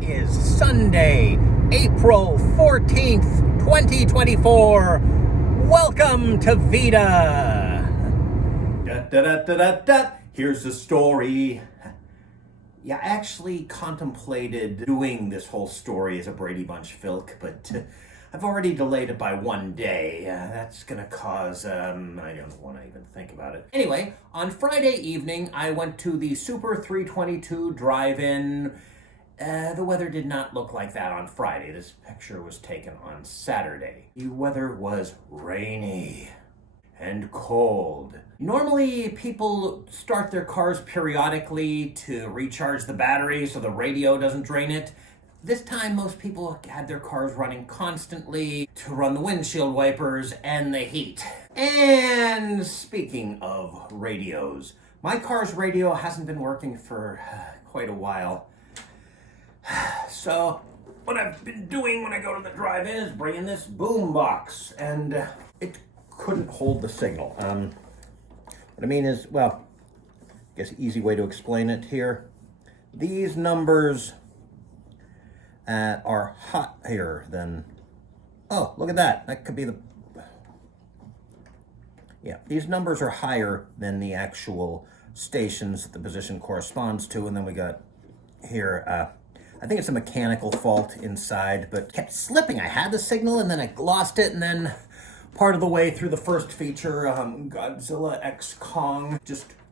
is Sunday, April 14th, 2024. Welcome to Veda. Here's the story. Yeah, I actually contemplated doing this whole story as a Brady Bunch filk, but I've already delayed it by one day. That's gonna cause, I don't want to even think about it. Anyway, on Friday evening, I went to the Super 322 drive-in. The weather did not look like that on Friday. This picture was taken on Saturday. The weather was rainy and cold. Normally, people start their cars periodically to recharge the battery so the radio doesn't drain it. This time, most people had their cars running constantly to run the windshield wipers and the heat. And speaking of radios, my car's radio hasn't been working for quite a while. So what I've been doing when I go to the drive-in is bringing this boom box, and it couldn't hold the signal. What I mean is, well, I guess easy way to explain it here. These numbers are higher than, oh, look at that. That could be the, yeah, these numbers are higher than the actual stations that the position corresponds to. And then we got here, I think it's a mechanical fault inside, but kept slipping. I had the signal and then I lost it, and then part of the way through the first feature, Godzilla X Kong,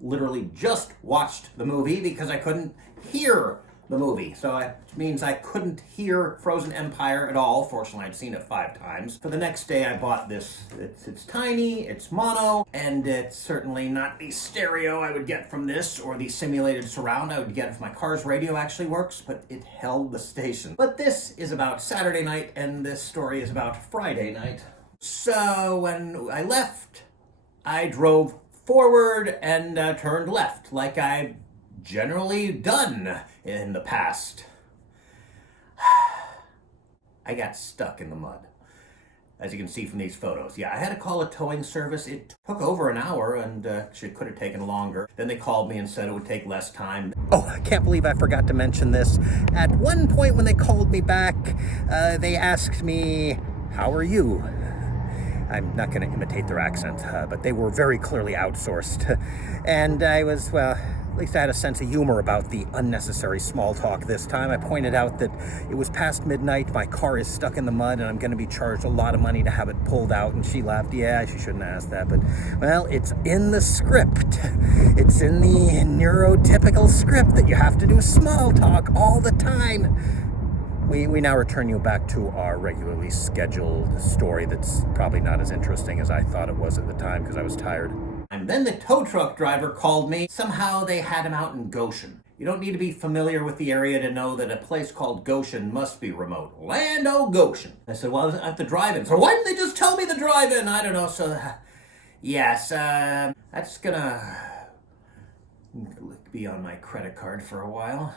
literally just watched the movie because I couldn't hear the movie. So it means I couldn't hear Frozen Empire at all. Fortunately, I'd seen it 5 times. For the next day, I bought this. It's tiny, it's mono, and it's certainly not the stereo I would get from this or the simulated surround I would get if my car's radio actually works, but it held the station. But this is about Saturday night, and this story is about Friday night. So when I left, I drove forward and turned left, like I've generally done in the past. I got stuck in the mud, as you can see from these photos. Yeah, I had to call a towing service. It took over an hour, and it could have taken longer. Then they called me and said it would take less time. Oh, I can't believe I forgot to mention this. At one point when they called me back, they asked me, "How are you?" I'm not going to imitate their accent, but they were very clearly outsourced. And I was, well, at least I had a sense of humor about the unnecessary small talk this time. I pointed out that it was past midnight, my car is stuck in the mud, and I'm going to be charged a lot of money to have it pulled out. And she laughed. Yeah, she shouldn't have asked that, but, well, it's in the script. It's in the neurotypical script that you have to do small talk all the time. We now return you back to our regularly scheduled story that's probably not as interesting as I thought it was at the time because I was tired. And then the tow truck driver called me. Somehow they had him out in Goshen. You don't need to be familiar with the area to know that a place called Goshen must be remote. Land o' Goshen. I said, well, I was at the drive-in. So why didn't they just tell me the drive-in? I don't know. So, yes, that's gonna be on my credit card for a while.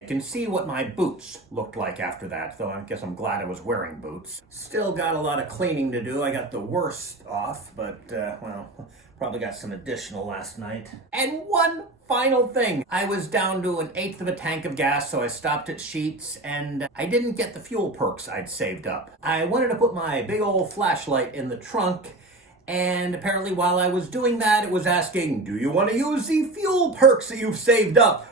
I can see what my boots looked like after that, though I guess I'm glad I was wearing boots. Still got a lot of cleaning to do. I got the worst off, but, well, probably got some additional last night. And one final thing. I was down to 1/8 of a tank of gas, so I stopped at Sheetz, and I didn't get the fuel perks I'd saved up. I wanted to put my big old flashlight in the trunk, and apparently while I was doing that, it was asking, do you want to use the fuel perks that you've saved up?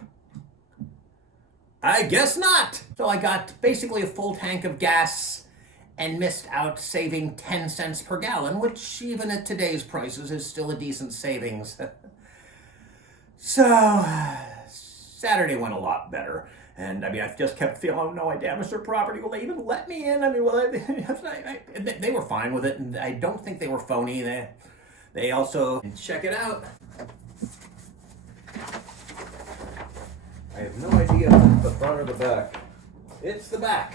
I guess not. So I got basically a full tank of gas and missed out saving 10 cents per gallon, which even at today's prices is still a decent savings. So Saturday went a lot better. And I mean, I just kept feeling, oh no, I damaged their property. Will they even let me in? I mean, they were fine with it. And I don't think they were phony. They also, check it out. I have no idea if it's the front or the back. It's the back.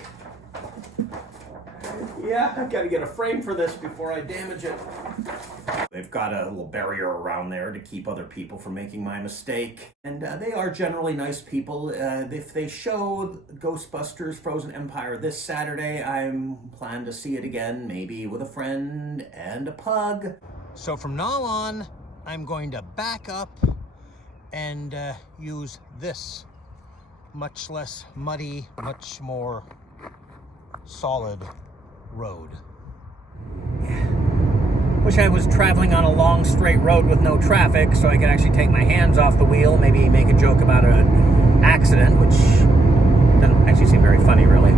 Yeah, I've got to get a frame for this before I damage it. They've got a little barrier around there to keep other people from making my mistake. And they are generally nice people. If they show Ghostbusters Frozen Empire this Saturday, I'm planning to see it again, maybe with a friend and a pug. So from now on, I'm going to back up and use this much less muddy, much more solid road. Yeah. Wish I was traveling on a long straight road with no traffic so I could actually take my hands off the wheel, maybe make a joke about an accident, which doesn't actually seem very funny, really.